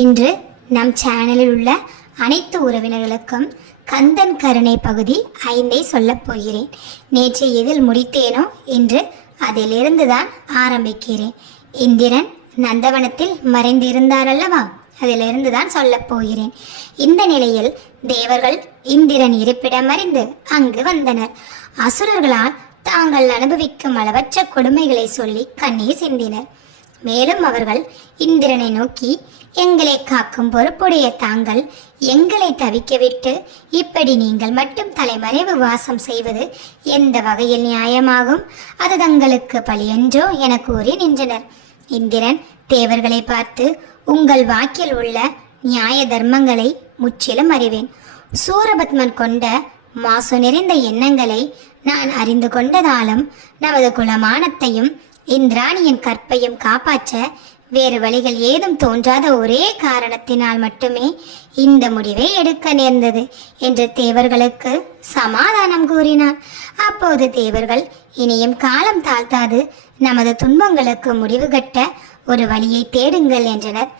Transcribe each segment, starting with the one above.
இன்று நம் சேனலில் உள்ள அனைத்து உறவினர்களுக்கும் கந்தன் கருணை பகுதி ஐந்தை சொல்லப் போகிறேன். நேற்று எதில் முடித்தேனோ இன்று அதிலிருந்து தான் ஆரம்பிக்கிறேன். இந்திரன் நந்தவனத்தில் மறைந்திருந்தார் அல்லவா? அதிலிருந்து தான் சொல்லப் போகிறேன். இந்த நிலையில் தேவர்கள் இந்திரன் இருப்பிடம் அறிந்து அங்கு வந்தனர். அசுரர்களால் தாங்கள் அனுபவிக்கும் அளவற்ற கொடுமைகளை சொல்லி கண்ணீர் சிந்தினர். மேலும் அவர்கள் இந்திரனை நோக்கி எங்களை காக்கும் பொறுப்புடைய தாங்கள் எங்களை தவிக்கவிட்டு இப்படி நீங்கள் மட்டும் தலைமறைவு வாசம் செய்வது எந்த வகையில் நியாயமாகும்? அது தங்களுக்கு பழியன்றோ என கூறி நின்றனர். இந்திரன் தேவர்களை பார்த்து உங்கள் வாக்கில் உள்ள நியாய தர்மங்களை முற்றிலும் அறிவேன். சூரபத்மன் கொண்ட மாசு நிறைந்த எண்ணங்களை நான் அறிந்து கொண்டதாலும் நமது குலமானத்தையும் இந்திராணியின் கற்பையும் காப்பாற்ற வேறு வழிகள் ஏதும் தோன்றாத ஒரே காரணத்தினால் மட்டுமே இந்த முடிவை எடுக்க நேர்ந்தது என்று தேவர்களுக்கு சமாதானம் கூறினார். அப்போது தேவர்கள் இனியும் காலம் தாழ்த்தாது. நமது துன்பங்களுக்கு முடிவு கட்ட ஒரு வழியை தேடுங்கள் என்றனர்.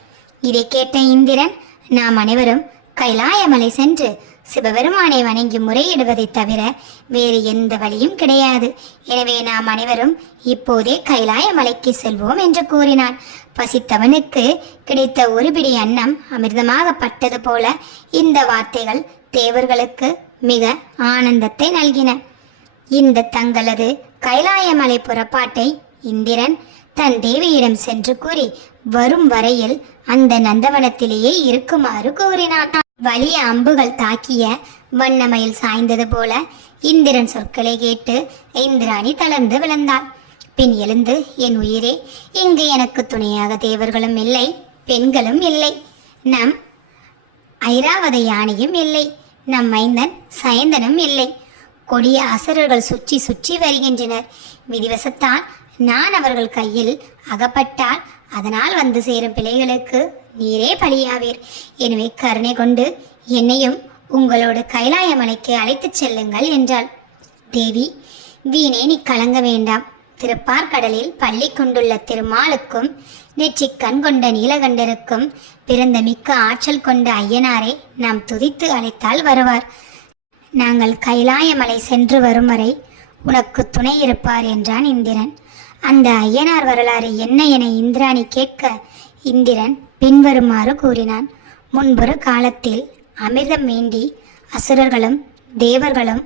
இதை கேட்ட இந்திரன் நாம் அனைவரும் கைலாயமலை சென்று சிவபெருமானை வணங்கி முறையிடுவதைத் தவிர வேறு எந்த வழியும் கிடையாது. எனவே நாம் அனைவரும் இப்போதே கைலாய மலைக்கு செல்வோம் என்று கூறினான். பசித்தவனுக்கு கிடைத்த ஒரு பிடி அன்னம் அமிர்தமாக பட்டது போல இந்த வார்த்தைகள் தேவர்களுக்கு மிக ஆனந்தத்தை நல்கின. இந்த தங்களது கைலாயமலை புறப்பாட்டை இந்திரன் தன் தேவியிடம் சென்று கூறி வரும் வரையில் அந்த நந்தவனத்திலேயே இருக்குமாறு கூறினான். வலிய அம்புகள் தாக்கிய வண்ணமயில் சாய்ந்தது போல இந்திரன் சொற்களை கேட்டு இந்திராணி தளர்ந்து விழுந்தாள் பின் எழுந்து என் உயிரே இங்கு எனக்கு துணையாக தேவர்களும் இல்லை பெண்களும் இல்லை. நம் ஐராவத யானையும் இல்லை நம் மைந்தன் சயந்தனும் இல்லை. கொடிய அசுரர்கள் சுற்றி சுற்றி வருகின்றனர். விதிவசத்தால் நான் அவர்கள் கையில் அகப்பட்டால் அதனால் வந்து சேரும் பிள்ளைகளுக்கு நீரே பலியாவீர். எனவே கருணை கொண்டு என்னையும் உங்களோடு கைலாய மலைக்கு அழைத்துச் செல்லுங்கள் என்றாள். தேவி வீணே நீ கலங்க வேண்டாம். திருப்பார்கடலில் பள்ளி கொண்டுள்ள திருமாலுக்கும் நெற்றிக்கண் கொண்ட நீலகண்டருக்கும் பிறந்த மிக்க ஆற்றல் கொண்ட ஐயனாரை நாம் துதித்து அழைத்தால் வருவார். நாங்கள் கைலாயமலை சென்று வரும் வரை உனக்கு துணை இருப்பார் என்றான் இந்திரன். அந்த ஐயனார் வரலாறு என்ன என இந்திராணி கேட்க இந்திரன் பின்வருமாறு கூறினான். முன்பொரு காலத்தில் அமிர்தம் வேண்டி அசுரர்களும் தேவர்களும்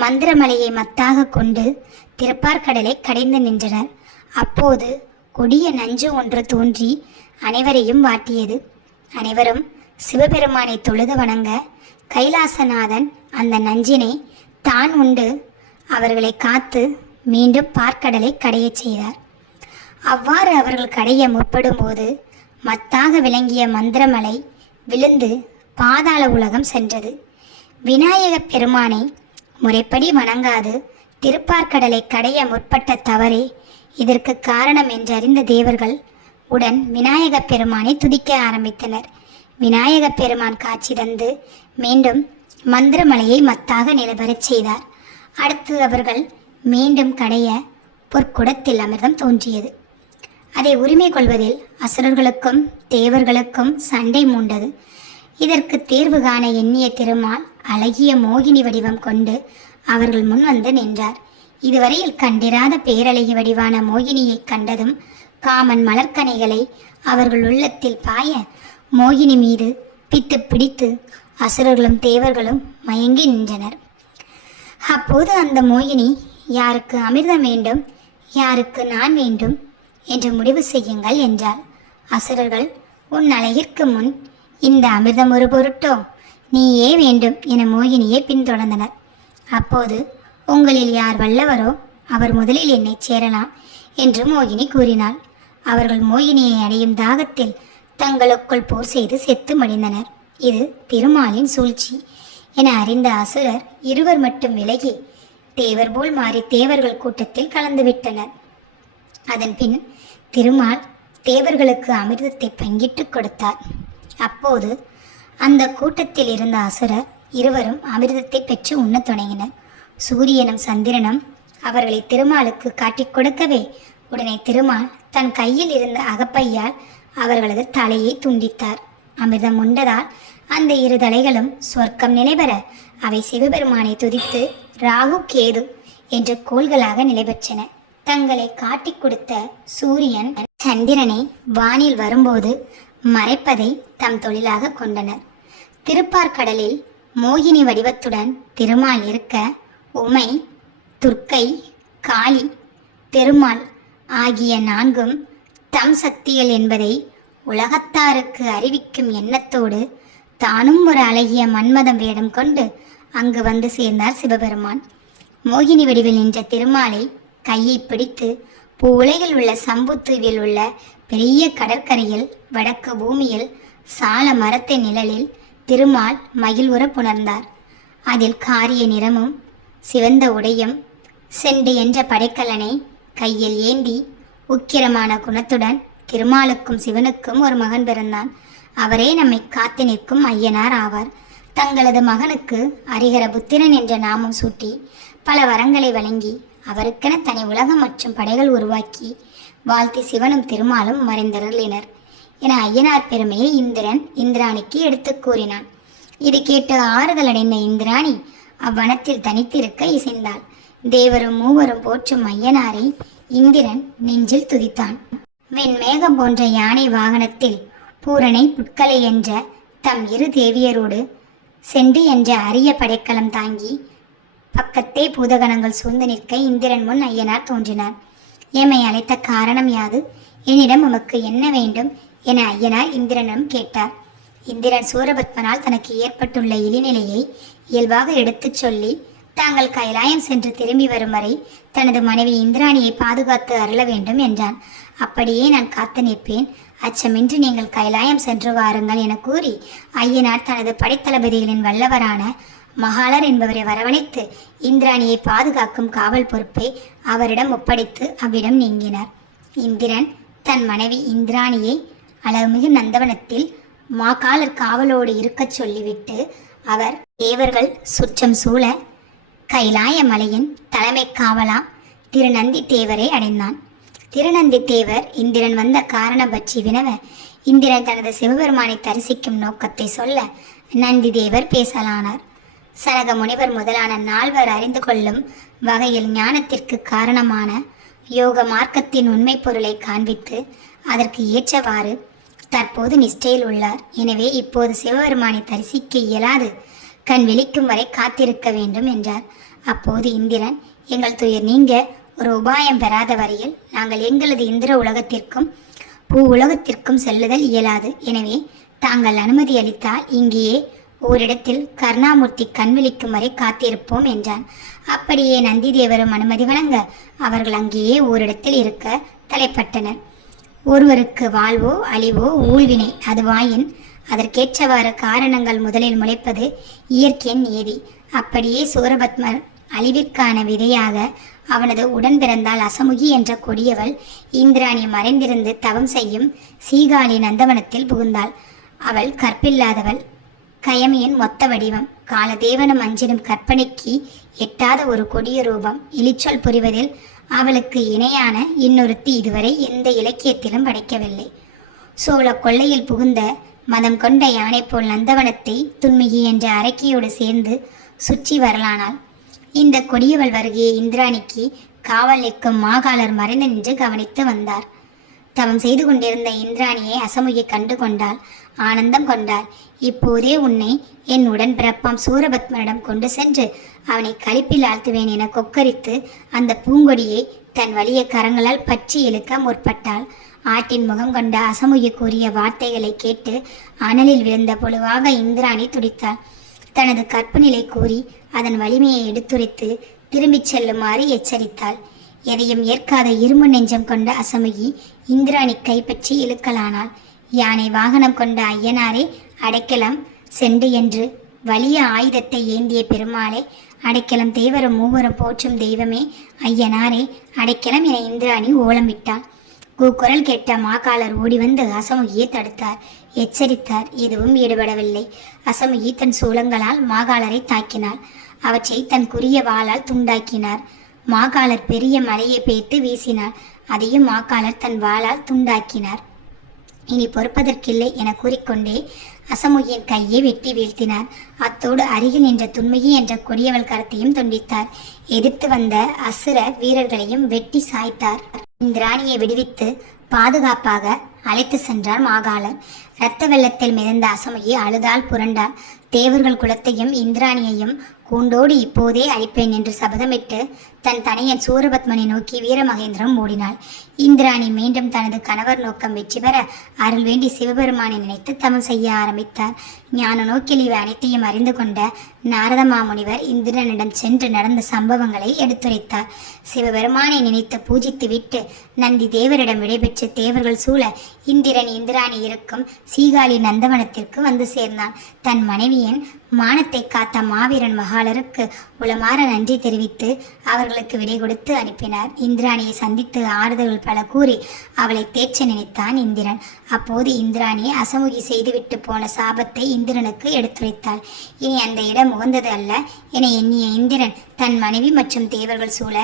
மந்திரமலையை மத்தாக கொண்டு திருப்பார்கடலை கடைந்து நின்றனர். அப்போது கொடிய நஞ்சு ஒன்று தோன்றி அனைவரையும் வாட்டியது. அனைவரும் சிவபெருமானை தொழுது வணங்க கைலாசநாதன் அந்த நஞ்சினை தான் உண்டு அவர்களை காத்து மீண்டும் பார்க்கடலை கடையச் செய்தார். அவ்வாறு அவர்கள் கடைய முற்படும்போது மத்தாக விளங்கிய மந்திரமலை விழுந்து பாதாள உலகம் சென்றது. விநாயகப் பெருமானை முறைப்படி வணங்காது. திருப்பார்கடலை கடைய முற்பட்ட தவறே இதற்கு காரணம் என்றறிந்த தேவர்கள் உடன் விநாயகப் பெருமானை துதிக்க ஆரம்பித்தனர். விநாயகப் பெருமான் காட்சி தந்து மீண்டும் மந்திரமலையை மத்தாக நிலவரச் செய்தார். அடுத்து அவர்கள் மீண்டும் கடைய பொற்குடத்தில் அமிர்தம் தோன்றியது. அதை உரிமை கொள்வதில் அசுரர்களுக்கும் தேவர்களுக்கும் சண்டை மூண்டது. இதற்கு தீர்வு காண எண்ணிய திருமால் அழகிய மோகினி வடிவம் கொண்டு அவர்கள் முன் வந்து நின்றார். இதுவரையில் கண்டிராத பேரழகி வடிவான மோகினியைக் கண்டதும் காமன் மலர்கனைகளை அவர்கள் உள்ளத்தில் பாய மோகினி மீது பித்து பிடித்து அசுரர்களும் தேவர்களும் மயங்கி நின்றனர். அப்போது அந்த மோகினி யாருக்கு அமிர்தம் வேண்டும்? யாருக்கு நான் வேண்டும்? என்று முடிவு செய்யுங்கள் என்றாள் அசுரர்கள் உன் அழகிற்கு முன் இந்த அமிர்தம் ஒரு பொருட்டோ? நீயே வேண்டும் என மோகினியை பின்தொடர்ந்தனர். அப்போது உங்களில் யார் வல்லவரோ அவர் முதலில் என்னை சேரலாம் என்று மோகினி கூறினாள். அவர்கள் மோகினியை அடையும் தாகத்தில் தங்களுக்குள் போர் செய்து செத்து மடிந்தனர். இது திருமாலின் சூழ்ச்சி என அறிந்த அசுரர் இருவர் மட்டும் விலகி தேவர் போல் மாறி தேவர்கள் கூட்டத்தில் கலந்துவிட்டனர். அதன் பின் திருமால் தேவர்களுக்கு அமிர்தத்தை பங்கிட்டு கொடுத்தார். அப்போது அந்த கூட்டத்தில் இருந்த அசுரர் இருவரும் அமிர்தத்தை பெற்று உண்ணத் தொடங்கினர். சூரியனும் சந்திரனும் அவர்களை திருமாலுக்கு காட்டிக் கொடுக்கவே உடனே திருமால் தன் கையில் இருந்த அகப்பையால் அவர்களது தலையை துண்டித்தார். அமிர்தம் உண்டதால் அந்த இரு தலைகளும் சொர்க்கம் நிலைபெற அவை சிவபெருமானை துதித்து ராகு கேது என்ற கோள்களாக நிலைபெற்றன. தங்களை காட்டிக் கொடுத்த சூரியன் சந்திரனை வானில் வரும்போது மறைப்பதை தம் தொழிலாக கொண்டனர். திருப்பார்கடலில் மோகினி வடிவத்துடன் திருமால் இருக்க உமை துர்க்கை காளி பெருமாள் ஆகிய நான்கும் தம் சக்திகள் என்பதை உலகத்தாருக்கு அறிவிக்கும் எண்ணத்தோடு தானும் ஒரு அழகிய மன்மதம் வேடம் கொண்டு அங்கு வந்து சேர்ந்தார் சிவபெருமான். மோகினி வடிவில் நின்ற திருமாலை கையை பிடித்து பூவுலகில் உள்ள சம்புத்தீவில் உள்ள பெரிய கடற்கரையில் வடக்கு பூமியில் சால மரத்தை நிழலில் திருமால் மயில் மகிழ்வுற புணர்ந்தார். அதில் காரிய நிறமும் சிவந்த உடையும் செண்டு என்ற படைக்கலனை கையில் ஏந்தி உக்கிரமான குணத்துடன் திருமாலுக்கும் சிவனுக்கும் ஒரு மகன் பிறந்தான். அவரே நம்மை காத்து நிற்கும் ஐயனார் ஆவார். தங்களது மகனுக்கு அரிகர புத்திரன் என்ற நாமம் சூட்டி பல வரங்களை வழங்கி அவருக்கென தனி உலகம் மற்றும் படைகள் உருவாக்கி வாழ்த்தி சிவனும் திருமாலும் மறைந்தருளினர் என ஐயனார் பெருமையை இந்திரன் இந்திராணிக்கு எடுத்துக் கூறினான். இது கேட்டு ஆறுதல் அடைந்த இந்திராணி அவ்வனத்தில் தனித்திருக்க இசைந்தாள். தேவரும் மூவரும் போற்றும் ஐயனாரை இந்திரன் நெஞ்சில் துதித்தான். வெண்மேகம் போன்ற யானை வாகனத்தில் பூரணை புட்கலை என்ற தம் இரு தேவியரோடு செண்டு என்ற அரிய படைக்கலம் தாங்கி பக்கத்தே பூதகணங்கள் சூழ்ந்து நிற்க இந்திரன் முன் ஐயனார் தோன்றினார். எம்மை அழைத்த காரணம் யாது? என்னிடம் உமக்கு என்ன வேண்டும்? என ஐயனார் இந்திரனிடம் கேட்டார். இந்திரன் சூரபத்மனால் தனக்கு ஏற்பட்டுள்ள இழிநிலையை இயல்பாக எடுத்துச் சொல்லி தாங்கள் கைலாயம் சென்று திரும்பி வரும் வரை தனது மனைவி இந்திராணியை பாதுகாத்து அருள வேண்டும் என்றான். அப்படியே நான் காத்து நிற்பேன். அச்சமின்றி நீங்கள் கைலாயம் சென்று வாருங்கள் என கூறி ஐயனார் தனது படைத்தளபதிகளின் வல்லவரான மகாலர் என்பவரை வரவழைத்து இந்திராணியை பாதுகாக்கும் காவல் பொறுப்பை அவரிடம் ஒப்படைத்து அவ்விடம் நீங்கினார். இந்திரன் தன் மனைவி இந்திராணியை அழகுமிகு நந்தவனத்தில் மாகாலர் காவலோடு இருக்கச் சொல்லிவிட்டு அவர் தேவர்கள் சுற்றம் சூழ கைலாய மலையின் தலைமை காவலா திருநந்தி தேவரை அடைந்தான். திருநந்தி தேவர் இந்திரன் வந்த காரணம் பற்றி வினவ இந்திரன் தனது சிவபெருமானை தரிசிக்கும் நோக்கத்தை சொல்ல நந்தி தேவர் பேசலானார். சனக முனிவர் முதலான நால்வர் அறிந்து கொள்ளும் வகையில் ஞானத்திற்கு காரணமான யோக மார்க்கத்தின் உண்மை பொருளை காண்பித்து அதற்கு ஏற்றவாறு தற்போது நிஷ்டையில் உள்ளார். எனவே இப்போது சிவபெருமானை தரிசிக்க இயலாது. கண் விழிக்கும் வரை காத்திருக்க வேண்டும் என்றார். அப்போது இந்திரன் எங்கள் துயர் நீங்க ஒரு உபாயம் பெறாத வரையில் நாங்கள் எங்களது இந்திர உலகத்திற்கும் பூ உலகத்திற்கும் செல்லுதல் இயலாது. எனவே தாங்கள் அனுமதி அளித்தால் இங்கேயே ஓரிடத்தில் கருணாமூர்த்தி கண்விழிக்கும் வரை காத்திருப்போம் என்றான். அப்படியே நந்திதேவரும் அனுமதி வழங்க அவர்கள் அங்கேயே ஓரிடத்தில் இருக்க தலைப்பட்டனர். ஒருவருக்கு வாழ்வோ அழிவோ ஊழ்வினை அதுவாயின் அதற்கேற்றவாறு காரணங்கள் முதலில் முளைப்பது இயற்கையின் நியதி. அப்படியே சூரபத்மர் அழிவிற்கான விதையாக அவனது உடன் பிறந்தால் அசமுகி என்ற கொடியவள் இந்திராணி மறைந்திருந்து தவம் செய்யும் சீகாழி நந்தவனத்தில் புகுந்தாள். அவள் கற்பில்லாதவள். கயமியின் மொத்த வடிவம் காலதேவனும் அஞ்சினும் கற்பனைக்கு எட்டாத ஒரு கொடிய ரூபம். இலிச்சொல் புரிவதில் அவளுக்கு இணையான இன்னொருத்தி இதுவரை எந்த இலக்கியத்திலும் படைக்கவில்லை. சோழ கொள்ளையில் புகுந்த மதம் கொண்ட யானை போல் நந்தவனத்தை துன்மிகி என்ற அரக்கியோடு சேர்ந்து சுற்றி வரலானாள். இந்த கொடியவள் வருகையை இந்திராணிக்கு காவல் நிற்கும் மாகாளர் மறைந்து நின்று கவனித்து வந்தார். தவம் செய்து கொண்டிருந்த இந்திராணியை அசமுகி கண்டு கொண்டாள் ஆனந்தம் கொண்டாள். இப்போதே உன்னை என் உடன் பிறப்பாம் சூரபத்மனிடம் கொண்டு சென்று அவனை கழிப்பில் ஆழ்த்துவேன் என கொக்கரித்து அந்த பூங்கொடியை தன் வலிய கரங்களால் பற்றி இழுக்க முற்பட்டாள். ஆட்டின் முகம் கொண்ட அசமுய கூறிய வார்த்தைகளை கேட்டு அனலில் விழுந்த பொழுவாக இந்திராணி துடித்தாள். தனது கற்பு நிலை கூறி அதன் வலிமையை எடுத்துரைத்து திரும்பிச் செல்லுமாறு எச்சரித்தாள். எதையும் ஏற்காத இரும்பு நெஞ்சம் கொண்ட அசமுகி இந்திராணி கைப்பற்றி இழுக்கலானாள். யானை வாகனம் கொண்ட ஐயனாரே அடைக்கலம் செண்டு என்று வலிய ஆயுதத்தை ஏந்திய பெருமாளே அடைக்கலம் தேவரும் மூவரும் போற்றும் தெய்வமே ஐயனாரே அடைக்கலம் என இந்திராணி ஓலமிட்டாள். கூக்குரல் கேட்ட மாக்காளர் ஓடி வந்து அசமுகியை தடுத்தார். எச்சரித்தார் எதுவும் ஈடுபடவில்லை. அசமுகி தன் சூலங்களால் மாகாளரை தாக்கினாள். அவற்றை தன் குறிய வாளால் துண்டாக்கினார். மாகாளர் பெரிய மலையை பேய்த்து வீசினார். அதையும் மாக்காளர் தன் வாளால் துண்டாக்கினார். இனி பொறுப்பதற்கில்லை என கூறிக்கொண்டே அசமுகியின் கையை வெட்டி வீழ்த்தினார் அத்தோடு அருகில் நின்ற துண்மையி என்ற கொடியவள் கரத்தையும் துண்டித்தார். எதிர்த்து வந்த அசுர வீரர்களையும் வெட்டி சாய்த்தார். இந்திராணியை விடுவித்து பாதுகாப்பாக அழைத்து சென்றார் மாகாளர். இரத்த வெள்ளத்தில் மிதந்த அசமுகி அழுதால் புரண்டார். தேவர்கள் குலத்தையும் இந்திராணியையும் கூண்டோடு இப்போதே அழிப்பேன் என்று சபதமிட்டு தன் தனையன் சூரபத்மனை நோக்கி வீரமகேந்திரம் ஓடினாள். இந்திராணி மீண்டும் தனது கணவர் நோக்கம் வெற்றி பெற அருள் வேண்டி சிவபெருமானை நினைத்து தவம் செய்ய ஆரம்பித்தார். ஞான நோக்கில் இவை அனைத்தையும் அறிந்து கொண்ட நாரத மாமுனிவர் இந்திரனிடம் சென்று நடந்த சம்பவங்களை எடுத்துரைத்தார். சிவபெருமானை நினைத்து பூஜித்து விட்டு நந்தி தேவரிடம் விடைபெற்று தேவர்கள் சூழ இந்திரன் இந்திராணி இருக்கும் சீகாழி நந்தவனத்திற்கு வந்து சேர்ந்தான். தன் மனைவி எண் மானத்தை காத்த மாவீரன் மகாலருக்கு உளமாற நன்றி தெரிவித்து அவர்களுக்கு விடை கொடுத்து அனுப்பினார். இந்திராணியை சந்தித்து ஆறுதல்கள் பல கூறி அவளை தேற்ற நினைத்தான் இந்திரன். அப்போது இந்திராணி அசமுகி செய்துவிட்டு போன சாபத்தை இந்திரனுக்கு எடுத்துரைத்தாள். இனி அந்த இடம் உகந்தது அல்ல. என எண்ணிய இந்திரன் தன் மனைவி மற்றும் தேவர்கள் சூழ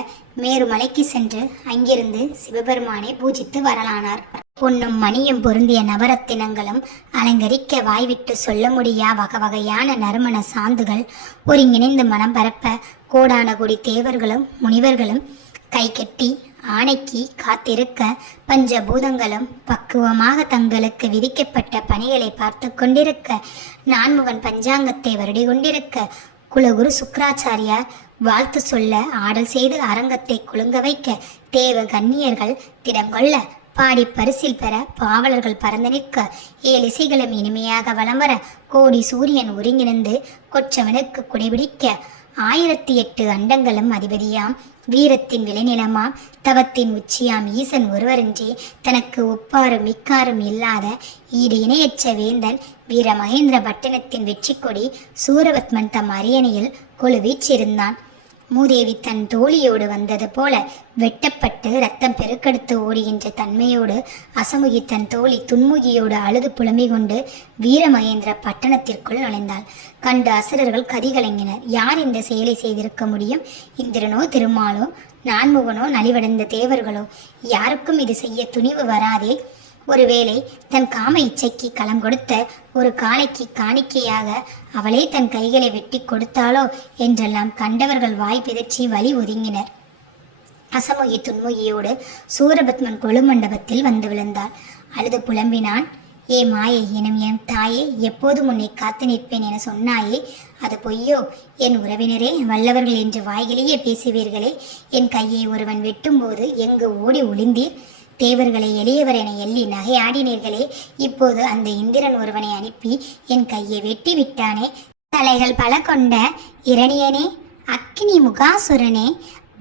மேருமலைக்கு சென்று அங்கிருந்து சிவபெருமானை பூஜித்து வரலானார். பொன்னும் மணியும் பொருந்திய நவரத்தினங்களும் அலங்கரிக்க வாய்விட்டு சொல்ல முடியா வகை வகையான நறுமண சாந்துகள் ஒருங்கிணைந்து மனம் பரப்ப கோடான கொடி தேவர்களும் முனிவர்களும் கை கட்டி ஆணைக்கு காத்திருக்க பஞ்சபூதங்களும் பக்குவமாக தங்களுக்கு விதிக்கப்பட்ட பணிகளை பார்த்து கொண்டிருக்க நான்முகன் பஞ்சாங்கத்தை வருடி கொண்டிருக்க குலகுரு சுக்கராச்சாரியார் வாழ்த்து சொல்ல ஆடல் செய்து அரங்கத்தை குலுங்க வைக்க தேவ கன்னியர்கள் திடம் கொள்ள பாடி பரிசில் பெற பாவலர்கள் பறந்து நிற்க. ஏழு இசைகளும் இனிமையாக வலம் வர கோடி சூரியன் ஒருங்கிணைந்து கொற்றவனுக்கு குடைபிடிக்க. ஆயிரத்தி எட்டு அண்டங்களும் அதிபதியாம். வீரத்தின் விளைநிலமாம். தவத்தின் உச்சியாம். ஈசன் ஒருவரின்றி தனக்கு ஒப்பாரும் மிக்காரும் இல்லாத ஈடு இணையற்ற வேந்தன் வீர மகேந்திர பட்டணத்தின் வெற்றி கொடி சூரபத்மன் தம் அரியணையில் கொழுவீற்றிருந்தான். மூதேவி தன் தோழியோடு வந்தது போல வெட்டப்பட்டு ரத்தம் பெருக்கெடுத்து ஓடுகின்ற தன்மையோடு அசமுகி தன் தோழி துன்முகியோடு அழுது புலம்பிக் கொண்டு வீரமகேந்திர பட்டணத்திற்குள் நுழைந்தாள். கண்டு அசுரர்கள் கதிகலங்கினர். யார் இந்த செயலை செய்திருக்க முடியும்? இந்திரனோ திருமாலோ நான்முகனோ நலிவடைந்த தேவர்களோ? யாருக்கும் இது செய்ய துணிவு வராதே. ஒருவேளை தன் காம இச்சைக்கு களம் கொடுத்த ஒரு காளைக்கு காணிக்கையாக அவளே தன் கைகளை வெட்டி கொடுத்தாளோ என்றெல்லாம் கண்டவர்கள் வாய் பிதற்றி வழி ஒதுங்கினர். அசமுகி துன்முகியோடு சூரபத்மன் கொழுமண்டபத்தில் வந்து விழுந்தாள். அழுது புலம்பினான் ஏ மாயை எனும் என் தாயே எப்போதும் உன்னை காத்து நிற்பேன் என சொன்னாயே அது பொய்யோ? என் உறவினரே வல்லவர்கள் என்று வாய்களையே பேசுவீர்களே. என் கையை ஒருவன் வெட்டும்போது எங்கு ஓடி ஒளிந்தீர்? தேவர்களை எளியவர் என எள்ளி நகையாடினீர்களே இப்போது அந்த இந்திரன் ஒருவனை அனுப்பி என் கையை வெட்டி விட்டானே தலைகள் பல கொண்ட இரணியனே அக்கினி முகாசுரனே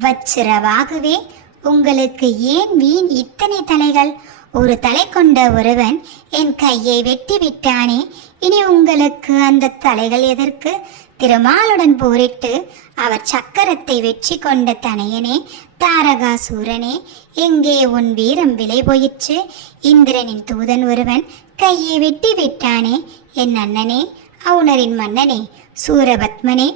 வச்சிரவாகவே உங்களுக்கு ஏன் வீண் இத்தனை தலைகள்? ஒரு தலை கொண்ட ஒருவன் என் கையை வெட்டி விட்டானே இனி உங்களுக்கு அந்த தலைகள் எதற்கு? திருமாலுடன் போரிட்டு அவர் சக்கரத்தை வெற்றி கொண்ட தனையனே தாரகாசூரனே எங்கே உன் வீரம் விலை போயிற்று? இந்திரனின் தூதன் ஒருவன் கையை வெட்டி விட்டானே. என் அண்ணனே அவுணரின் மன்னனே சூரபத்மனே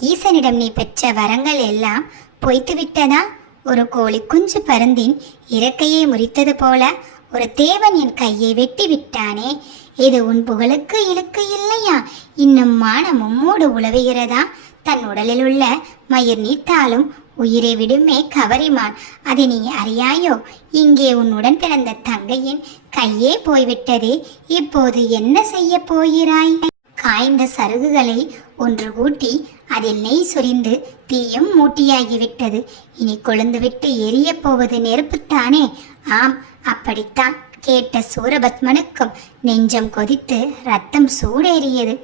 ஈசனிடம் நீ பெற்ற வரங்கள் எல்லாம் பொய்த்து விட்டதா? ஒரு கோழி குஞ்சு பருந்தின் இறக்கையை முறித்தது போல ஒரு தேவன் என் கையை வெட்டி விட்டானே. இது உன் புகழுக்கு இழுக்கு இல்லையா? இன்னும் மானம் உம்மோடு உழவுகிறதா? தன் உடலில் உள்ள மயிர் நீத்தாலும் உயிரை விடுமே கவரிமான். அதை நீ அறியாயோ? இங்கே உன்னுடன் பிறந்த தங்கையின் கையே போய்விட்டதே. இப்போது என்ன செய்ய போகிறாய்? காய்ந்த சருகுகளை ஒன்று கூட்டி அதில் நெய் சொரிந்து தீயும் மூட்டியாகிவிட்டது. இனி கொழுந்துவிட்டு எரிய போவது நெருப்புத்தானே? ஆம் அப்படித்தான் கேட்ட சூரபத்மனுக்கும் நெஞ்சம் கொதித்து ரத்தம் சூடேறியது.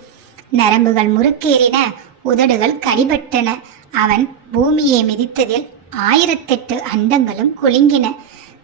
நரம்புகள் முறுக்கேறின உதடுகள் கடிபட்டன. அவன் பூமியை மிதித்ததில் ஆயிரத்தெட்டு அண்டங்களும் குலுங்கின.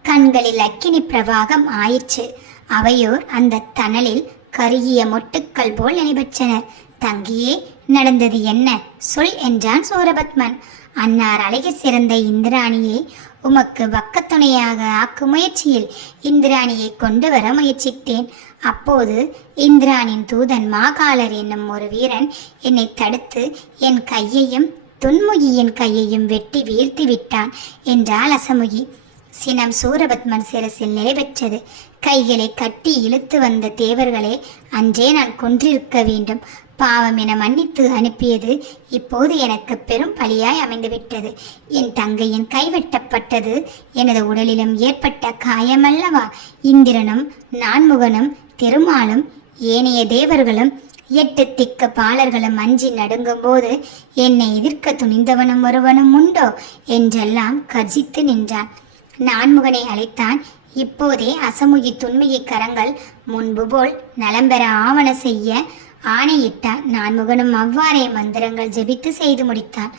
கண்களில் அக்கினி பிரவாகம் ஆயிற்று. அவையோர் அந்த தணலில் கருகிய மொட்டுக்கள் போல் நினைபற்றனர் தங்கியே நடந்தது என்ன? சொல் என்றான் சூரபத்மன். அன்னார் அழகி சிறந்த இந்திராணியை உமக்கு பக்கத்துணையாக ஆக்கும் முயற்சியில் இந்திராணியை கொண்டு வர முயற்சித்தேன். அப்போது இந்திராணின் தூதன் மாகாளர் என்னும் ஒரு வீரன் என்னை தடுத்து என் கையையும் துன்முகியின் கையையும் வெட்டி வீழ்த்தி விட்டான் என்றாள் அசமுகி. சினம் சூரபத்மன் சிரசில் நிலைபெற்றது கைகளை கட்டி இழுத்து வந்த தேவர்களே அன்றே நான் கொன்றிருக்க வேண்டும். பாவம் என மன்னித்து அனுப்பியது இப்போது எனக்கு பெரும் பழியாய் அமைந்துவிட்டது. என் தங்கையின் கைவெட்டப்பட்டது எனது உடலிலும் ஏற்பட்ட காயமல்லவா? இந்திரனும் நான்முகனும் திருமாலும் ஏனைய தேவர்களும் எட்டு திக்க பாலர்களும் அஞ்சி நடுங்கும்போது என்னை எதிர்க்க துணிந்தவனும் ஒருவனும் உண்டோ? என்றெல்லாம் கர்ஜித்து நின்றான். நான்முகனை அழைத்தான். இப்போதே அசமுகி துன்மிகை கரங்கள் முன்பு போல் நலம்பெற ஆவண செய்ய ஆணையிட்டான். நான்முகனும் அவ்வாறே மந்திரங்கள் ஜெபித்து செய்து முடித்தான்.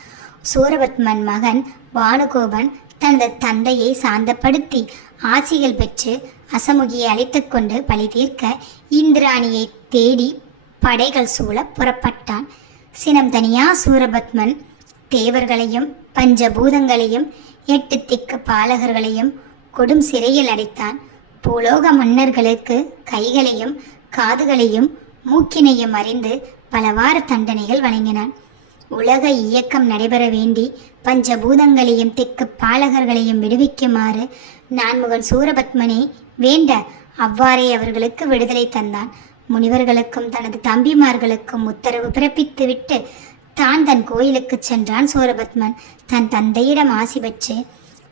சூரபத்மன் மகன் பானுகோபன் தனது தந்தையை சாந்தப்படுத்தி ஆசிகள் பெற்று அசமுகியை அழைத்து கொண்டு பழி தீர்க்க இந்திராணியை தேடி படைகள் சூழ புறப்பட்டான். சினம் தனியா சூரபத்மன் தேவர்களையும் பஞ்சபூதங்களையும் எட்டு திக்கு பாலகர்களையும் கொடும் சிறையில் அடைத்தான். பூலோக மன்னர்களுக்கு கைகளையும் காதுகளையும் மூக்கினையும் அறிந்து பலவாறு தண்டனைகள் வழங்கினான். உலக இயக்கம் நடைபெற வேண்டி பஞ்சபூதங்களையும் திக்கு பாலகர்களையும் விடுவிக்குமாறு நான்முகன் சூரபத்மனை வேண்ட அவ்வாறே அவர்களுக்கு விடுதலை தந்தான். முனிவர்களுக்கும் தனது தம்பிமார்களுக்கும் உத்தரவு பிறப்பித்துவிட்டு தான் தன் கோயிலுக்கு சென்றான் சூரபத்மன். தன் தந்தையிடம் ஆசி பெற்று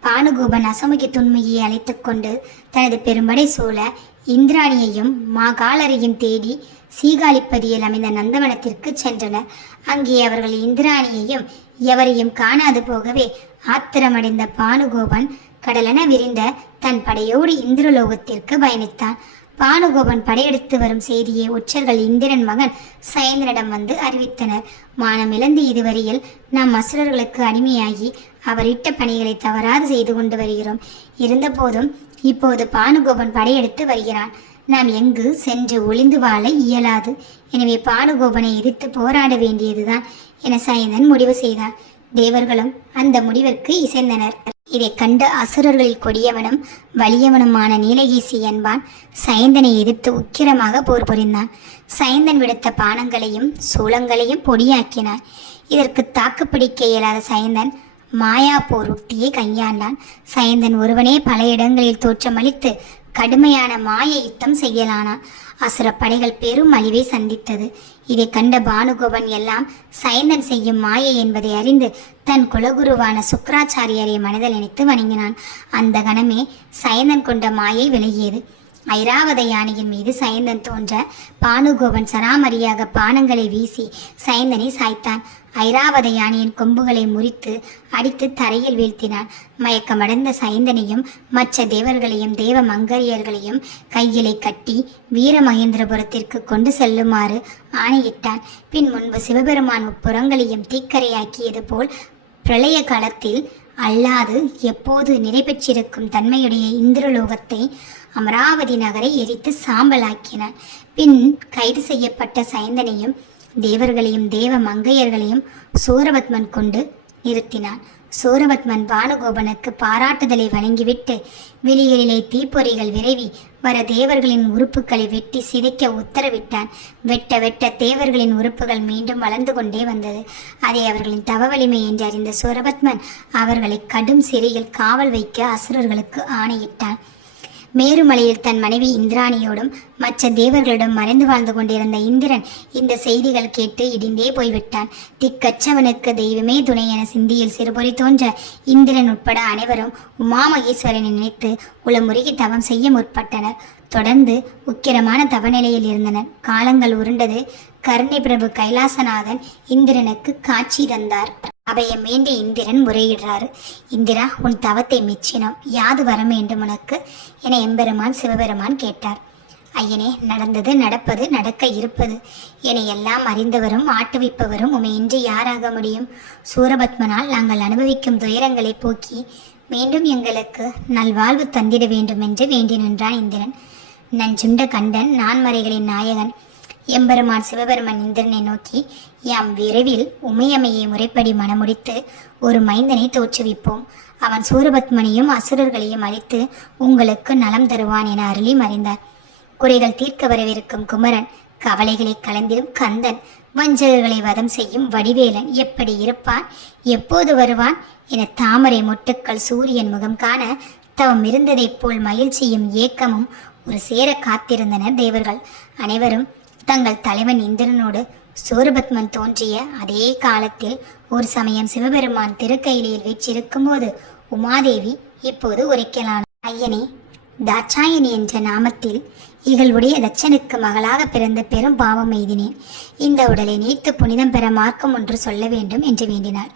பானுகோபன் அசமுகி துன்மையை அழைத்துக் கொண்டு தனது பெரும்படை சூழ இந்திராணியையும் மாகாளரையும் தேடி சீகாழிப்பதியில் அமைந்த நந்தவனத்திற்கு சென்றனர். அங்கே அவர்கள் இந்திராணியையும் எவரையும் காணாது போகவே ஆத்திரமடைந்த பானுகோபன் கடலென விரிந்த தன் படையோடு இந்திரலோகத்திற்கு பயணித்தான். பானுகோபன் படையெடுத்து வரும் செய்தியை உச்சர்கள் இந்திரன் மகன் சயந்திரனிடம் வந்து அறிவித்தனர். மானமிழந்து இதுவரையில் நாம் அசுரர்களுக்கு அடிமையாகி அவர் இட்ட பணிகளை தவறாது செய்து கொண்டு வருகிறோம். இருந்தபோதும் இப்போது பானுகோபன் படையெடுத்து வருகிறான். நாம் எங்கு சென்று ஒளிந்து வாழ இயலாது. எனவே பானுகோபனை எதிர்த்து போராட வேண்டியதுதான் என சயந்தன் முடிவு செய்தார். தேவர்களும் அந்த முடிவிற்கு இசைந்தனர். இதைக் கண்டு அசுரர்களில் கொடியவனும் வலியவனுமான நீலகேசி என்பான் சயந்தனை எதிர்த்து உக்கிரமாக போர் புரிந்தான். சயந்தன் விடுத்த பானங்களையும் சூளங்களையும் பொடியாக்கினான் இதற்கு தாக்குப்பிடிக்க இயலாத சயந்தன் மாயா போர் உக்தியை கையாண்டான். சயந்தன் ஒருவனே பல இடங்களில் தோற்றமளித்து கடுமையான மாய யுத்தம் செய்யலானான். அசுர படைகள் பெரும் அழிவை சந்தித்தது. இதை கண்ட பானுகோபன் எல்லாம் சயந்தன் செய்யும் மாயை என்பதை அறிந்து தன் குலகுருவான சுக்கராச்சாரியரை மனதில் நினைத்து வணங்கினான். அந்த கணமே சயந்தன் கொண்ட மாயை விலகியது. ஐராவத யானையின் மீது சயந்தன் தோன்ற பானுகோபன் சராமரியாக பானங்களை வீசி சயந்தனை சாய்த்தான். ஐராவத யானையின் கொம்புகளை முறித்து அடித்து தரையில் வீழ்த்தினான். மயக்கமடைந்த சயந்தனையும் மற்ற தேவர்களையும் தேவ மங்கரியர்களையும் கையிலை கட்டி வீரமகேந்திரபுரத்திற்கு கொண்டு செல்லுமாறு ஆணையிட்டான். பின் முன்பு சிவபெருமான் உப்புறங்களையும் தீக்கரையாக்கியது போல் பிரளய காலத்தில் அல்லாது எப்போது நிறைபெற்றிருக்கும் தன்மையுடைய இந்திரலோகத்தை அமராவதி நகரை எரித்து சாம்பலாக்கினான் பின் கைது செய்யப்பட்ட சயந்தனையும் தேவர்களையும் தேவ மங்கையர்களையும் சூரபத்மன் கொண்டு நிறுத்தினான். சூரபத்மன் பானுகோபனுக்கு பாராட்டுதலை வழங்கிவிட்டு வெளியிலே தீப்பொறிகள் விரைவி வர தேவர்களின் உறுப்புகளை வெட்டி சிதைக்க உத்தரவிட்டான். வெட்ட வெட்ட தேவர்களின் உறுப்புகள் மீண்டும் வளர்ந்து கொண்டே வந்தது. அதை அவர்களின் தவ வலிமை என்று அறிந்த சூரபத்மன் அவர்களை கடும் சிறையில் காவல் வைக்க அசுரர்களுக்கு ஆணையிட்டான். மேருமலையில் தன் மனைவி இந்திராணியோடும் மற்ற தேவர்களிடம் மறைந்து வாழ்ந்து கொண்டிருந்த இந்திரன் இந்த செய்திகள் கேட்டு இடிந்தே போய்விட்டான். திக்கச்சவனுக்கு தெய்வமே துணை என சிந்தியில் சிறுபொறி தோன்ற இந்திரன் உட்பட அனைவரும் உமா மகேஸ்வரனை நினைத்து உளமுருகி தவம் செய்ய முற்பட்டனர். தொடர்ந்து உக்கிரமான தவநிலையில் இருந்தனர். காலங்கள் உருண்டது கருணை பிரபு கைலாசநாதன் இந்திரனுக்கு காட்சி தந்தார். அவையை மீண்டு இந்திரன் முறையிடுறாரு. இந்திரா உன் தவத்தை மெச்சினோம். யாது வர வேண்டும் உனக்கு? என எம்பெருமான் சிவபெருமான் கேட்டார். ஐயனே நடந்தது நடப்பது நடக்க இருப்பது. என எல்லாம் அறிந்தவரும் ஆட்டுவிப்பவரும் இன்று யாராக முடியும்? சூரபத்மனால் நாங்கள் அனுபவிக்கும் துயரங்களை போக்கி மீண்டும் எங்களுக்கு நல்வாழ்வு தந்திட வேண்டும் என்று வேண்டி நின்றான் இந்திரன். நஞ்சுண்ட கண்டன் நான்மறைகளின் நாயகன் எம்பெருமான் சிவபெருமன் இந்திரனை நோக்கி யாம் விரைவில் உமையமையை முறைப்படி மணமுடித்து ஒரு மைந்தனை தோற்றுவிப்போம். அவன் சூரபத்மனையும் அசுரர்களையும் அழித்து உங்களுக்கு நலம் தருவான் என அருளி மறைந்தார். குறைகள் தீர்க்க வரவிருக்கும் குமரன் கவலைகளை கலந்திடும் கந்தன் வஞ்சகர்களை வதம் செய்யும் வடிவேலன் எப்படி இருப்பான் எப்போது வருவான் என தாமரை மொட்டுக்கள் சூரியன் முகம் காண தவம் இருந்ததைப் போல் மகிழ்ச்சியும் ஏக்கமும் ஒரு சேர காத்திருந்தனர் தேவர்கள். அனைவரும் தங்கள் தலைவன் இந்திரனோடு சூரபத்மன் தோன்றிய அதே காலத்தில் ஒரு சமயம் சிவபெருமான் திருக்கையிலில் வீற்றிருக்கும் போது உமாதேவி இப்போது உரைக்கலான. ஐயனே தாட்சாயணி என்ற நாமத்தில் இகழுடைய தட்சனுக்கு மகளாக பிறந்த பெரும் பாவம் எய்தினேன் இந்த உடலை நீத்து புனிதம் பெற மார்க்கம் ஒன்று சொல்ல வேண்டும் என்று வேண்டினாள்.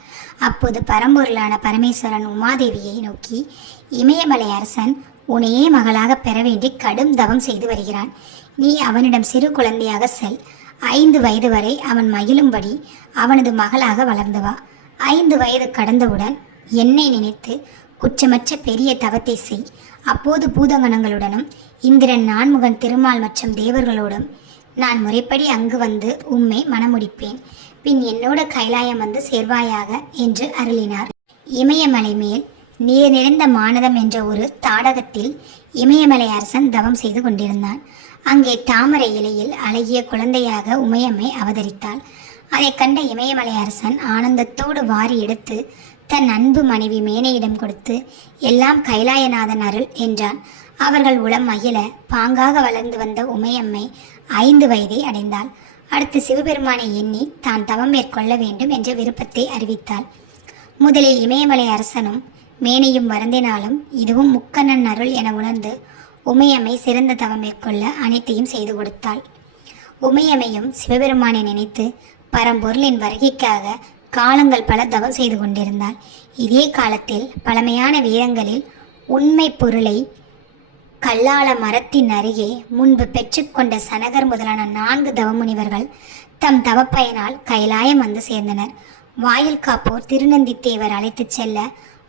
அப்போது பரம்பொருளான பரமேஸ்வரன் உமாதேவியை நோக்கி இமயமலை அரசன் உன்னையே மகளாக பெற வேண்டி கடும் தவம் செய்து வருகிறான். நீ அவனிடம் சிறு குழந்தையாக செல். ஐந்து வயது வரை அவன் மகிழும்படி அவனது மகளாக வளர்ந்து வா. ஐந்து வயது கடந்தவுடன் என்னை நினைத்து குற்றமற்ற பெரிய தவத்தை செய். அப்போது பூதகணங்களுடனும் இந்திரன் நான்முகன் திருமால் மற்றும் தேவர்களோடும் நான் முறைப்படி அங்கு வந்து உம்மை மணமுடிப்பேன். பின் என்னோட கைலாயம் வந்து சேர்வாயாக என்று அருளினார். இமயமலை மேல் நீர் நிறைந்த மானதம் என்ற ஒரு தாடகத்தில் இமயமலை அரசன் தவம் செய்து கொண்டிருந்தான். அங்கே தாமரை இலையில் அழகிய குழந்தையாக உமையம்மை அவதரித்தாள். அதைக் கண்ட இமயமலை அரசன் ஆனந்தத்தோடு வாரி எடுத்து தன் அன்பு மனைவி மேனையிடம் கொடுத்து எல்லாம் கைலாயநாதன் அருள் என்றான். அவர்கள் உளம் மகிழ பாங்காக வளர்ந்து வந்த உமையம்மை ஐந்து வயதை அடைந்தாள். அடுத்து சிவபெருமானை எண்ணி தான் தவம் மேற்கொள்ள வேண்டும் என்ற விருப்பத்தை அறிவித்தாள். முதலில் இமயமலை அரசனும் மேனையும் வருந்தினாலும் இதுவும் முக்கண்ணன் அருள் என உணர்ந்து உமையம்மை சிறந்த தவம் மேற்கொள்ள அனைத்தையும் செய்து கொடுத்தாள். உமையம்மையும் சிவபெருமானை நினைத்து பரம்பொருளின் வருகைக்காக காலங்கள் பல தவம் செய்து கொண்டிருந்தாள். இதே காலத்தில் பழமையான வீரங்களில் உண்மை பொருளை கல்லாள மரத்தின் அருகே முன்பு பெற்றுக்கொண்ட சனகர் முதலான நான்கு தவமுனிவர்கள் தம் தவப்பயனால் கைலாயம் வந்து சேர்ந்தனர். வாயில் காப்போர் திருநந்தித்தேவர் அழைத்துச் செல்ல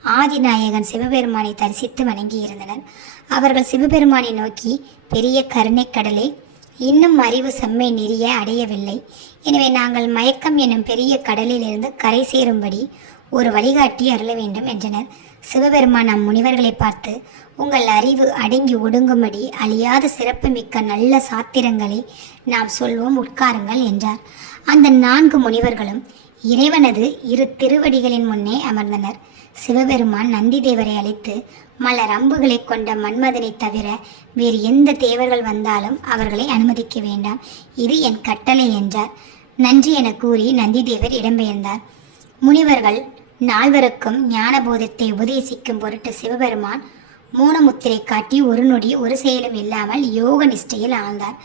ஆதிநாயகன் சிவபெருமானை தரிசித்து வணங்கியிருந்தனர். அவர்கள் சிவபெருமானை நோக்கி பெரிய கருணைக் கடலே இன்னும் அறிவு செம்மை நெறிய அடையவில்லை. எனவே நாங்கள் மயக்கம் என்னும் பெரிய கடலிலிருந்து கரை சேரும்படி ஒரு வழிகாட்டி அருள வேண்டும் என்றனர். சிவபெருமான் நம் முனிவர்களை பார்த்து உங்கள் அறிவு அடங்கி ஒடுங்கும்படி அழியாத சிறப்புமிக்க நல்ல சாத்திரங்களை நாம் சொல்வோம் உட்காருங்கள் என்றார். அந்த நான்கு முனிவர்களும் இறைவனது இரு திருவடிகளின் முன்னே அமர்ந்தனர். சிவபெருமான் நந்தி தேவரை அழைத்து மலர் அம்புகளை கொண்ட மன்மதனை தவிர வேறு எந்த தேவர்கள் வந்தாலும் அவர்களை அனுமதிக்க வேண்டாம். இது என் கட்டளை என்றார். நன்றி என கூறி நந்தி தேவர் இடம்பெயர்ந்தார். முனிவர்கள் நால்வருக்கும் ஞானபோதத்தை உபதேசிக்கும் பொருட்டு சிவபெருமான் மூனமுத்திரை காட்டி ஒரு நொடி ஒரு செயலும் இல்லாமல் யோக நிஷ்டையில் ஆழ்ந்தார்.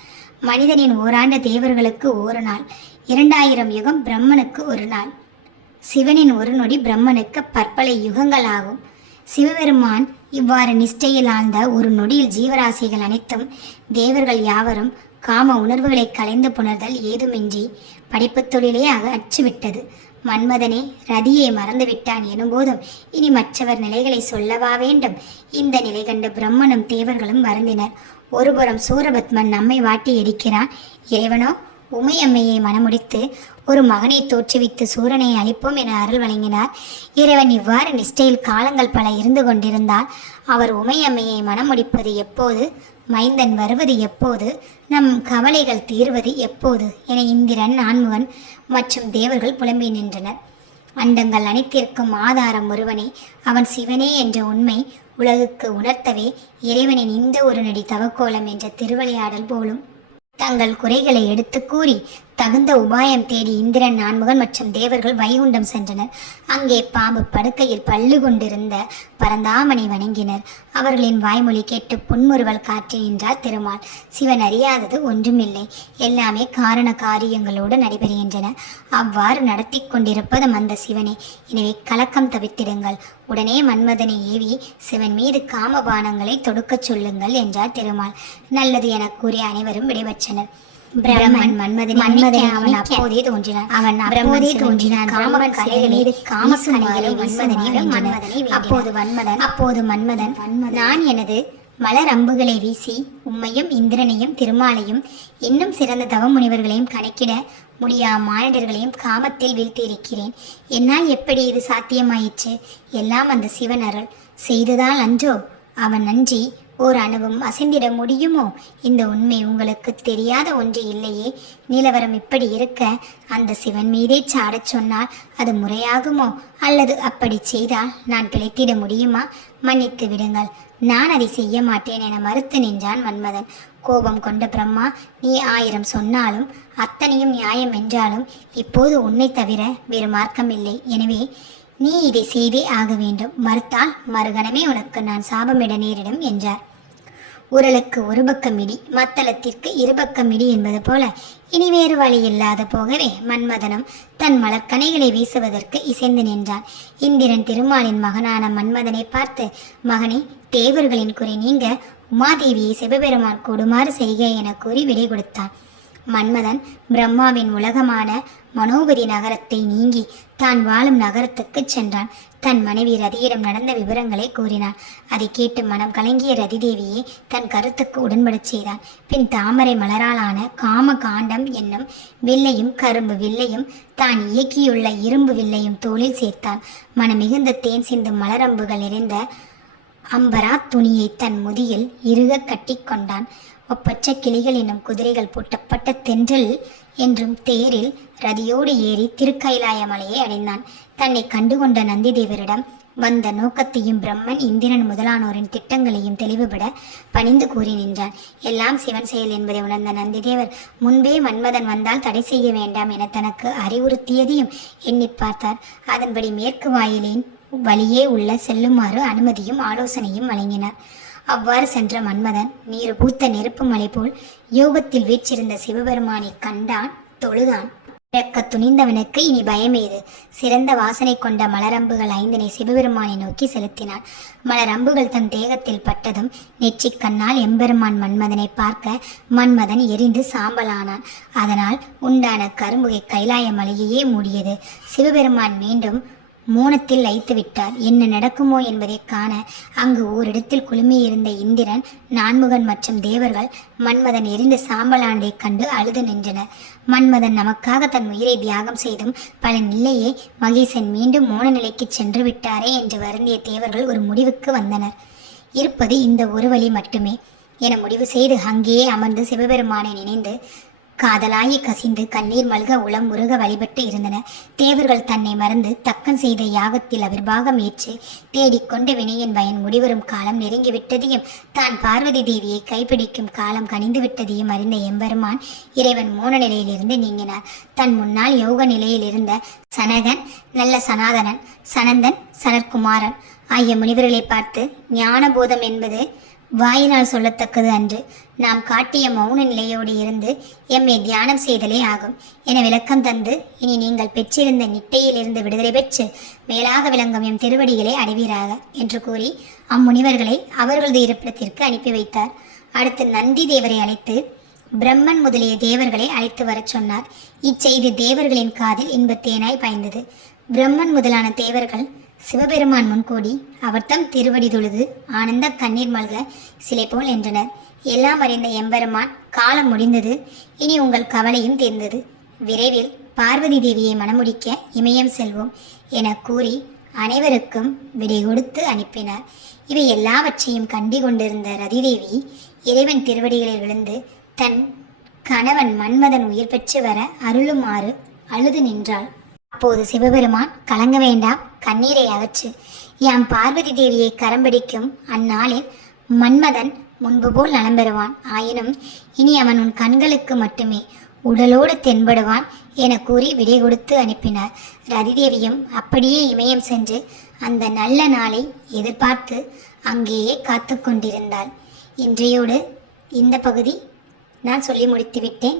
மனிதனின் ஓராண்டு தேவர்களுக்கு ஒரு நாள் இரண்டாயிரம் யுகம் பிரம்மனுக்கு ஒரு நாள். சிவனின் ஒரு நொடி பிரம்மனுக்கு பற்பல யுகங்கள் ஆகும் சிவபெருமான் இவ்வாறு நிஷ்டையில் ஆழ்ந்த ஒரு நொடியில் ஜீவராசிகள் அனைத்தும் தேவர்கள் யாவரும் காம உணர்வுகளை கலைந்து புணர்தல் ஏதுமின்றி படிப்புத் தொழிலே அச்சுவிட்டது மன்மதனே ரதியை மறந்துவிட்டான் எனும்போதும் இனி மற்றவர் நிலைகளை சொல்லவா வேண்டும்? இந்த நிலை கண்டு பிரம்மனும் தேவர்களும் வருந்தினர். ஒருபுறம் சூரபத்மன் நம்மை வாட்டி எடிக்கிறான். இறைவனோ உமையம்மையை மணமுடித்து ஒரு மகனை தோற்றுவித்து சூரனை அழிப்போம் என அருள் வழங்கினார். இறைவன் இவ்வாறு நிஷ்டையில் காலங்கள் பல இருந்து கொண்டிருந்தால் அவர் உமையம்மையை மனமுடிப்பது எப்போது? மைந்தன் வருவது எப்போது? நம் கவலைகள் தீர்வது எப்போது? என இந்திரன் நான்முகன் மற்றும் தேவர்கள் புலம்பி நின்றனர். அண்டங்கள் அனைத்திற்கும் ஆதாரம் ஒருவனே. அவன் சிவனே என்ற உண்மை உலகுக்கு உணர்த்தவே இறைவனின் இந்த ஒரு நடி தவக்கோலம் என்ற திருவிளையாடல் போலும் தங்கள் குறைகளை எடுத்து கூறி தகுந்த உபாயம் தேடி இந்திரன் நான்முகன் மற்றும் தேவர்கள் வைகுண்டம் சென்றனர். அங்கே பாம்பு படுக்கையில் பல்லு கொண்டிருந்த பரந்தாமனை வணங்கினர். அவர்களின் வாய்மொழி கேட்டு புன்முறுவல் காற்றி நின்றார் திருமால். சிவன் அறியாதது ஒன்றுமில்லை. எல்லாமே காரண காரியங்களோடு நடைபெறுகின்றன. அவ்வாறு நடத்தி கொண்டிருப்பதும் அந்த சிவனே. எனவே கலக்கம் தவித்திடுங்கள். உடனே மன்மதனை ஏவி சிவன் மீது காமபானங்களை தொடுக்கச் சொல்லுங்கள் என்றார் திருமால். நல்லது என கூறி அனைவரும் விடைபெற்றனர். பிரம்மன் மன்மதனை மன்மதனை அவன் அப்போதே தோன்றினான். அவன் அப்போதே தோன்றினான். காமன் கலைகளில் காமக்கலைகளை மன்மதனை மன்மதனை அப்போது வன்மதன் அப்போது மன்மதன் நான் எனது மலர் அம்புகளை வீசி உம்மையும் இந்திரனையும் திருமாலையும் இன்னும் சிறந்த தவ முனிவர்களையும் கணக்கிட முடியா மானிடர்களையும் காமத்தில் வீழ்த்தியிருக்கிறேன் என்னால் எப்படி இது சாத்தியமாயிற்று? எல்லாம் அந்த சிவன் அருள். செய்ததால் அன்றோ? அவன் நன்றி. ஓர் அணுவும் அசைந்திட முடியுமோ? இந்த உண்மை உங்களுக்கு தெரியாத ஒன்று இல்லையே. நிலவரம் இப்படி இருக்க அந்த சிவன் மீதே சாடச் சொன்னால் அது முறையாகுமோ? அல்லது அப்படி செய்தால் நான் பிழைத்திட முடியுமா? மன்னித்து விடுங்கள். நான் அதை செய்ய மாட்டேன் என மறுத்து நின்றான் மன்மதன். கோபம் கொண்ட பிரம்மா நீ ஆயிரம் சொன்னாலும் அத்தனையும் நியாயம் என்றாலும் இப்போது உன்னை தவிர வேறு மார்க்கமில்லை. எனவே நீ இதை செய்தே ஆக வேண்டும். மறுத்தால் மறுகணமே உனக்கு நான் சாபமிட நேரிடும் என்றார். உரலுக்கு ஒரு பக்கம் இடி மத்தளத்திற்கு இருபக்கம் இடி என்பது போல. இனி வேறு வழி இல்லாத போகவே மன்மதனும் தன் மலக்கணைகளை வீசுவதற்கு இசைந்து நின்றான். இந்திரன் திருமாலின் மகனான மன்மதனை பார்த்து மகனே தேவர்களின் குறை நீங்க உமாதேவியை சிவபெருமான் கொடுமாறு செய்க என கூறி விடை கொடுத்தான். மன்மதன் பிரம்மாவின் உலகமான மனோபதி நகரத்தை நீங்கி தான் வாழும் நகரத்துக்குச் சென்றான். தன் மனைவி ரதியிடம் நடந்த விவரங்களை கூறினான். அதை கேட்டு மனம் கலங்கிய ரதிதேவியை தன் கருத்துக்கு உடன்படச் செய்தான். பின் தாமரை மலராலான காம காண்டம் என்னும் வில்லையும் கரும்பு வில்லையும் தான் இயக்கியுள்ள இரும்பு வில்லையும் தோளில் சேர்த்தான். மனமிகுந்த தேன் சிந்தும் மலரம்புகள் நிறைந்த அம்பரா துணியை தன் முதியில் இறுக கட்டிக்கொண்டான் ஒப்பற்ற கிளிகள் என்னும் குதிரைகள் பூட்டப்பட்ட தென்றல் என்றும் தேரில் ரதியோடு ஏறி திருக்கைலாய மலையை அடைந்தான். தன்னை கண்டுகொண்ட நந்திதேவரிடம் வந்த நோக்கத்தையும் பிரம்மன் இந்திரன் முதலானோரின் திட்டங்களையும் தெளிவுபட பணிந்து கூறி நின்றான். எல்லாம் சிவன் செயல் என்பதை உணர்ந்த நந்திதேவர் முன்பே மன்மதன் வந்தால் தடை செய்ய வேண்டாம் என தனக்கு அறிவுறுத்தியதையும் எண்ணி பார்த்தார். அதன்படி மேற்கு வாயிலின் வழியே உள்ள செல்லுமாறு அனுமதியும் ஆலோசனையும் வழங்கினார். அவ்வாறு சென்ற மன்மதன் நீர் பூத்த நெருப்பு மலை போல் யோகத்தில் வீற்றிருந்த சிவபெருமானை கண்டான் தொழுதான். இறக்க துணிந்தவனுக்கு இனி பயமேது சிறந்த வாசனை கொண்ட மலரம்புகள் ஐந்தினை சிவபெருமானை நோக்கி செலுத்தினான். மலரம்புகள் தன் தேகத்தில் பட்டதும் நெற்றிக் கண்ணால் எம்பெருமான் மன்மதனை பார்க்க மன்மதன் எரிந்து சாம்பலானான். அதனால் உண்டான கரும்புகை கைலாய மலையையே மூடியது. சிவபெருமான் மீண்டும் மோனத்தில் லைத்து விட்டார். என்ன நடக்குமோ என்பதை காண அங்கு ஓரிடத்தில் குழுமியிருந்த இந்திரன் நான்முகன் மற்றும் தேவர்கள் மன்மதன் எரிந்து சாம்பலானதைக் கண்டு அழுது நின்றனர். மன்மதன் நமக்காக தன் உயிரை தியாகம் செய்தும் பலன் இல்லையே மகேசன் மீண்டும் மோன நிலைக்கு சென்று விட்டாரே என்று வருந்திய தேவர்கள் ஒரு முடிவுக்கு வந்தனர். இருப்பது இந்த ஒரு வழி மட்டுமே. என முடிவு செய்து அங்கேயே அமர்ந்து சிவபெருமானை நினைந்து காதலாகி கசிந்து கண்ணீர் மல்க உளம் முருக வழிபட்டு இருந்தன. தேவர்கள் தன்னை மறந்து தக்கன் செய்த யாகத்தில் அவிர்வாகம் ஏற்று தேடிக்கொண்ட வினையின் பயன் முடிவரும் காலம் நெருங்கிவிட்டதையும் தான் பார்வதி தேவியை கைப்பிடிக்கும் காலம் கனிந்து விட்டதையும் அறிந்த எம்பெருமான் இறைவன் மோன நிலையிலிருந்து நீங்கினார். தன் முன்னால் யோக நிலையில் இருந்த சனகன் நல்ல சனாதனன் சனந்தன் சனற்குமாரன் ஆகிய முனிவர்களை பார்த்து ஞானபோதம் என்பது வாயினால் சொல்லத்தக்கது அன்று நாம் காட்டிய மௌன நிலையோடு இருந்து எம்மை தியானம் செய்தலே ஆகும். என விளக்கம் தந்து இனி நீங்கள் பெற்றிருந்த நிட்டையிலிருந்து விடுதலை பெற்று மேலாக விளங்கும் எம் திருவடிகளை அடைவீராக என்று கூறி அம்முனிவர்களை அவர்களது இருப்பிடத்திற்கு அனுப்பி வைத்தார். அடுத்து நந்தி தேவரை அழைத்து பிரம்மன் முதலிய தேவர்களை அழைத்து வரச் சொன்னார். இச்செய்தி தேவர்களின் காதில் இன்பத்தேனாய் பாய்ந்தது. பிரம்மன் முதலான தேவர்கள் சிவபெருமான் முன்கூடி அவர்தம் திருவடி தொழுது ஆனந்த கண்ணீர் மல்க சிலை போல் என்றனர் எல்லாம் அறிந்த எம்பெருமான் காலம் முடிந்தது. இனி உங்கள் கவலையும் தீர்ந்தது. விரைவில் பார்வதி தேவியை மணமுடிக்க இமயம் செல்வோம் என கூறி அனைவருக்கும் விடை கொடுத்து அனுப்பினார். இவை எல்லாவற்றையும் கண்டி கொண்டிருந்த ரதிதேவி இறைவன் திருவடிகளில் விழுந்து தன் கணவன் மன்மதன் உயிர் பெற்று வர அருளுமாறு அழுது நின்றாள். அப்போது சிவபெருமான் கலங்க வேண்டாம் கண்ணீரை அகற்று. யாம் பார்வதி தேவியை கரம்பிடிக்கும் அந்நாளில் மன்மதன் முன்பு போல் நலம் பெறுவான். ஆயினும் இனி அவன் உன் கண்களுக்கு மட்டுமே உடலோடு தென்படுவான் என கூறி விடை கொடுத்து அனுப்பினார். ரதிதேவியும் அப்படியே இமயம் சென்று அந்த நல்ல நாளை எதிர்பார்த்து அங்கேயே காத்து கொண்டிருந்தாள். இன்றையோடு இந்த பகுதி நான் சொல்லி முடித்து விட்டேன்